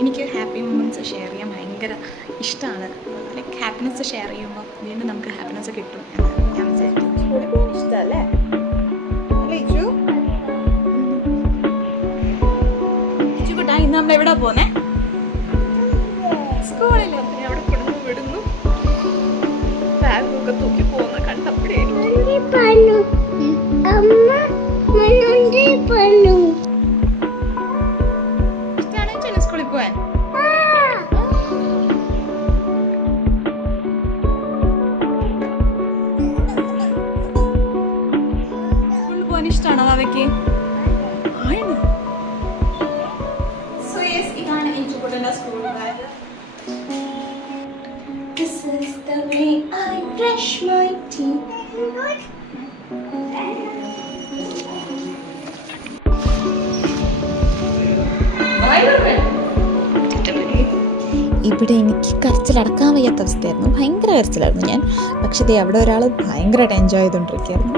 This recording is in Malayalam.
എനിക്ക് ഹാപ്പി മൊമെൻറ്റ്സ് ഷെയർ ചെയ്യാൻ ഭയങ്കര ഇഷ്ടമാണ്. ലൈക്ക് ഹാപ്പിനെസ് ഷെയർ ചെയ്യുമ്പോൾ വീണ്ടും നമുക്ക് ഹാപ്പിനെസ് കിട്ടും എന്ന് ഞാൻ വിചാരിക്കുന്നു. സ്കൂളിൽ പോകാൻ ഇഷ്ടമല്ലേ? ഇച്ചുകുട്ടാ, ഇന്ന് നമ്മൾ എവിടെ പോന്നേ? സ്കൂളിൽ. അവിടെ കൊണ്ടു വിടുന്നു, ബാഗൊക്കെ തൂക്കി പോകുന്ന കണ്ടപ്പോഴേ ഇഷ്ടമാണ് ചെന്ന സ്കൂളിൽ പോവാൻ. സ്കൂളിൽ പോവാൻ ഇഷ്ടമാണോ അവയ്ക്ക്? സോ യെസ്, ഇതാണ് ഇച്ചുകുട്ടൻ്റെ school bag. This is the way I brush my teeth. ഇവിടെ എനിക്ക് കരച്ചിലടക്കാൻ വയ്യാത്ത അവസ്ഥയായിരുന്നു. ഭയങ്കര കരച്ചിലായിരുന്നു ഞാൻ. പക്ഷേ അവിടെ ഒരാൾ ഭയങ്കരമായിട്ട് എൻജോയ് ചെയ്തുകൊണ്ടിരിക്കുകയായിരുന്നു.